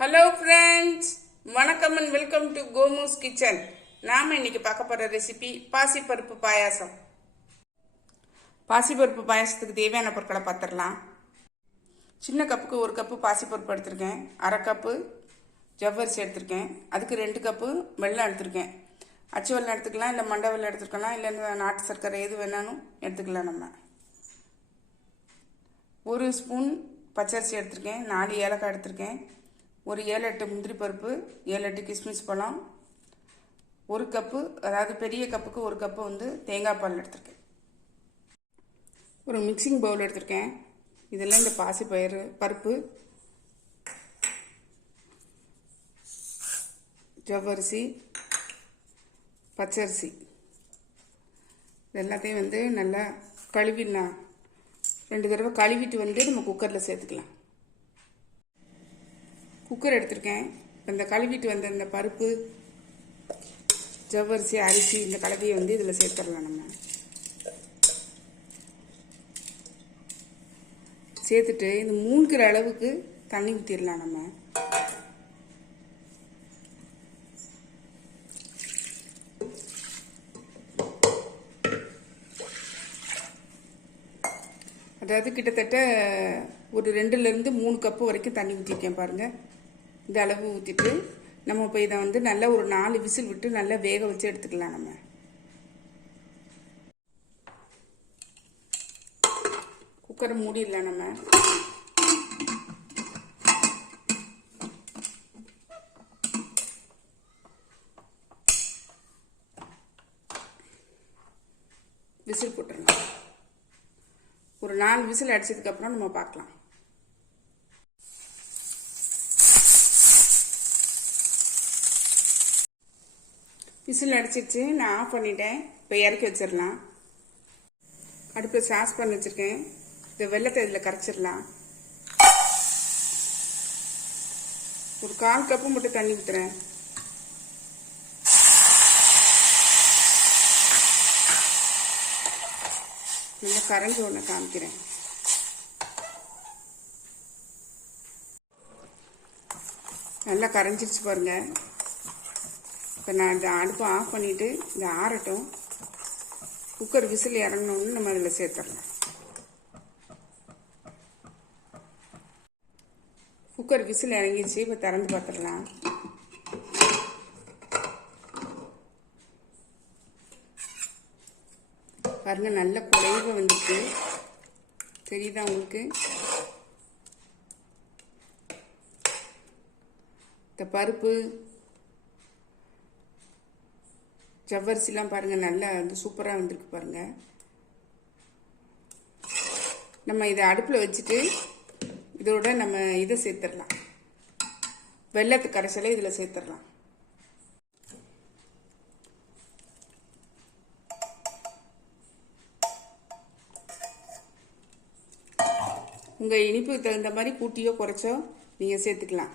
Hello friends வணக்கம் and welcome to Gomu's kitchen நாம் இன்னைக்கு பார்க்க போகிற ரெசிபி பாசிப்பருப்பு பாயாசம். பாசிப்பருப்பு பாயாசத்துக்கு தேவையான பொருட்களை பார்த்துடலாம். சின்ன கப்புக்கு ஒரு கப்பு பாசிப்பருப்பு எடுத்திருக்கேன். அரை கப்பு ஜவ்வரிசி எடுத்திருக்கேன். அதுக்கு ரெண்டு கப்பு வெல்லம் எடுத்திருக்கேன். அச்சு வெல்லம் எடுத்துக்கலாம் இல்லை மண்டை வெள்ளம் எடுத்துக்கலாம் இல்லை இந்த நாட்டு சர்க்கரை எது வேணாலும் எடுத்துக்கலாம் நம்ம. ஒரு ஸ்பூன் பச்சரிசி எடுத்திருக்கேன். நாலு ஏலக்காய் எடுத்திருக்கேன். ஒரு ஏழு எட்டு முந்திரி பருப்பு ஏழு எட்டு கிஸ்மிஸ் பழம் ஒரு கப்பு அதாவது பெரிய கப்புக்கு ஒரு கப்பு வந்து தேங்காய் பால் எடுத்திருக்கேன். ஒரு மிக்சிங் பவுல் எடுத்திருக்கேன். இதெல்லாம் இந்த பாசி பயிறு பருப்பு ஜவ்வரிசி பச்சரிசி. இது எல்லாத்தையும் வந்து நல்லா கழுவிடலாம் ரெண்டு தடவை கழுவிட்டு வந்து நம்ம குக்கரில் சேர்த்துக்கலாம். குக்கர் எடுத்திருக்கேன். இந்த கழுவிட்டு வந்த இந்த பருப்பு ஜவ்வரிசி அரிசி இந்த கலவையை வந்து இதில் சேர்த்துடலாம் நம்ம. சேர்த்துட்டு இந்த மூழ்கிற அளவுக்கு தண்ணி ஊற்றிடலாம் நம்ம. அதாவது கிட்டத்தட்ட ஒரு ரெண்டுலேருந்து மூணு கப்பு வரைக்கும் தண்ணி ஊற்றிருக்கேன் பாருங்கள் இந்த அளவு ஊற்றிட்டு நம்ம இப்போ இதை வந்து நல்லா ஒரு நாலு விசில் விட்டு நல்லா வேக வச்சு எடுத்துக்கலாம் நம்ம. குக்கரை மூடிடலாம் நம்ம. விசில் போட்டுருங்க ஒரு நாலு விசில் அடிச்சதுக்கப்புறம் நம்ம பார்க்கலாம். விசில் அடிச்சிருச்சு நான் ஆஃப் பண்ணிட்டேன். இப்போ இறக்கி வச்சிடலாம். அடுப்பு சாஸ் பண்ணி வச்சுருக்கேன். இந்த வெள்ளத்தை இதில் கரைச்சிடலாம். ஒரு கால் கப்பு மட்டும் தண்ணி ஊற்றுறேன் நல்லா கரைஞ்சி ஒன்று காமிக்கிறேன். நல்லா கரைஞ்சிருச்சு பாருங்கள் இப்போ நான் இந்த அடுப்பை ஆஃப் பண்ணிவிட்டு இந்த ஆறட்டும். குக்கர் விசில் இறங்கணுன்னு நம்ம அதில் சேர்த்துடலாம். குக்கர் விசில் இறங்கிடுச்சு இப்போ திறந்து பார்த்துடலாம். பாருங்கள் நல்ல குறைவு வந்துருக்கு தெரியுதா உங்களுக்கு? இந்த பருப்பு ஜவ்வரிசிலாம் பாருங்கள் நல்லா வந்து சூப்பராக வந்திருக்கு பாருங்கள் நம்ம இதை அடுப்பில் வச்சுட்டு இதோட நம்ம இதை சேர்த்துடலாம். வெள்ளத்து கரைசலை இதில் சேர்த்துடலாம். உங்கள் இனிப்புக்கு தகுந்த மாதிரி கூட்டியோ குறைச்சோ நீங்கள் சேர்த்துக்கலாம்.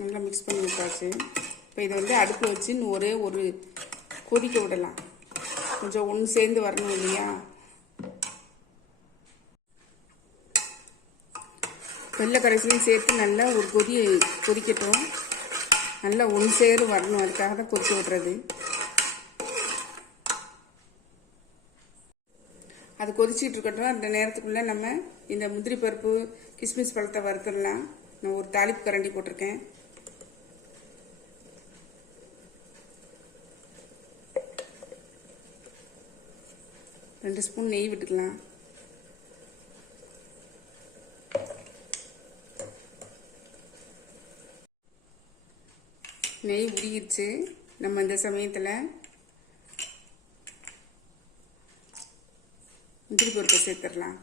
நல்லா மிக்ஸ் பண்ணி விட்டாச்சு. இப்போ இதை வந்து அடுப்பில் வச்சு ஒரே ஒரு கொதிக்க விடலாம். கொஞ்சம் ஒன்று சேர்ந்து வரணும் இல்லையா? வெள்ளை கரைசலையும் சேர்த்து நல்லா ஒரு கொதி கொதிக்கட்டும். நல்லா ஒன்று சேரு வரணும். அதுக்காக தான் கொதிக்க விடுறது. அது கொதிச்சிட்டு இருக்கட்டும். அந்த நேரத்துக்குள்ளே நம்ம இந்த முந்திரி பருப்பு கிஸ்மிஸ் பழத்தை வறுத்துடலாம். நான் ஒரு தாளிப்பு கரண்டி போட்டிருக்கேன். ரெண்டு ஸ்பூன் நெய் விட்டுக்கலாம். நெய் உருகிடுச்சு நம்ம இந்த சமயத்தில் முந்திரி பருப்பை சேர்த்துடலாம்.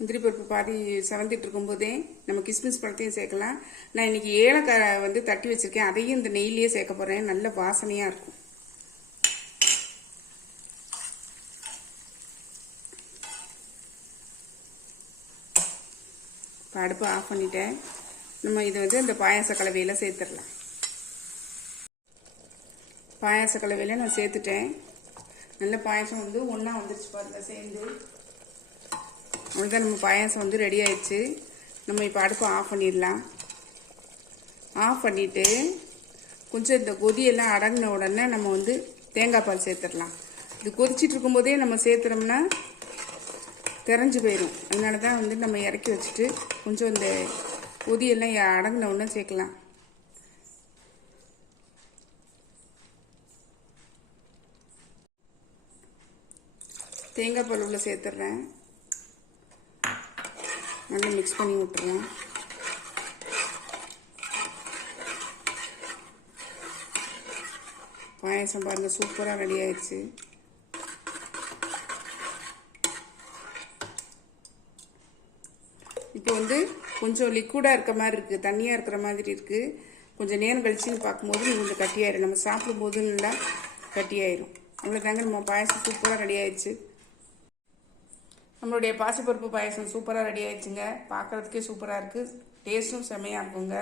முந்திரி பருப்பு பாதி செவந்துட்டு இருக்கும்போதே நம்ம கிஸ்மிஸ் பழத்தையும் சேர்க்கலாம். நான் இன்னைக்கு ஏலக்காய் வந்து தட்டி வச்சுருக்கேன். அதையும் இந்த நெய்லேயே சேர்க்க போகிறேன் நல்ல வாசனையாக இருக்கும். இப்போ அடுப்பு ஆஃப் பண்ணிட்டேன். நம்ம இதை வந்து இந்த பாயாச கலவையில் சேர்த்துடலாம். பாயாச கலவையில் நான் சேர்த்துட்டேன். நல்ல பாயாசம் வந்து ஒன்றா வந்துருச்சு பாருங்கள் சேர்ந்து. அவ்வளோதான் நம்ம பாயாசம் வந்து ரெடி ஆயிடுச்சு. நம்ம இப்போ அடுப்பை ஆஃப் பண்ணிடலாம். ஆஃப் பண்ணிவிட்டு கொஞ்சம் இந்த கொதியெல்லாம் அடங்கின உடனே நம்ம வந்து தேங்காய் பால் சேர்த்துடலாம். இது கொதிச்சிட்டு இருக்கும்போதே நம்ம சேர்த்துறோம்னா தெரிஞ்சு போயிடும் அதனால தான் வந்து நம்ம இறக்கி வச்சுட்டு கொஞ்சம் இந்த கொதியெல்லாம் அடங்கின உடனே சேர்க்கலாம். தேங்காய் பால் உள்ள சேர்த்துட்றேன் நல்லா மிக்ஸ் பண்ணி விட்டுருவோம். பாயாசம் பாருங்கள் சூப்பராக ரெடி ஆயிடுச்சு. இப்போ வந்து கொஞ்சம் லிக்விடாக இருக்க மாதிரி இருக்குது தண்ணியாக இருக்கிற மாதிரி இருக்குது கொஞ்சம் நேரம் கழிச்சுன்னு பார்க்கும்போது கொஞ்சம் கட்டியாயிடும் நம்ம சாப்பிடும்போது நல்லா கட்டியாயிரும். அவ்வளோதாங்க நம்ம பாயாசம் சூப்பராக ரெடி ஆயிடுச்சு. நம்மளுடைய பாசிப்பருப்பு பாயாசம் சூப்பராக ரெடி ஆயிடுச்சுங்க. பார்க்குறதுக்கே சூப்பராக இருக்குது டேஸ்ட்டும் செம்மையாக இருக்குங்க.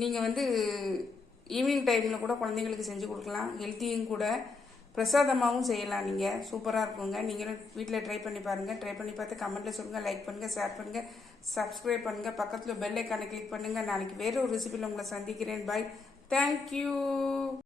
நீங்கள் வந்து ஈவினிங் டைமில் கூட குழந்தைங்களுக்கு செஞ்சு கொடுக்கலாம். ஹெல்த்தியும் கூட. பிரசாதமாகவும் செய்யலாம் நீங்கள் சூப்பராக இருக்குங்க. நீங்களும் வீட்டில் ட்ரை பண்ணி பாருங்கள் ட்ரை பண்ணி பார்த்து கமெண்ட்டில் சொல்லுங்கள் லைக் பண்ணுங்கள் ஷேர் பண்ணுங்கள் சப்ஸ்கிரைப் பண்ணுங்கள் பக்கத்தில் பெல் ஐக்கானை கிளிக் பண்ணுங்கள் நாளைக்கு வேறு ஒரு ரெசிபியில் உங்களை சந்திக்கிறேன். Bye thank you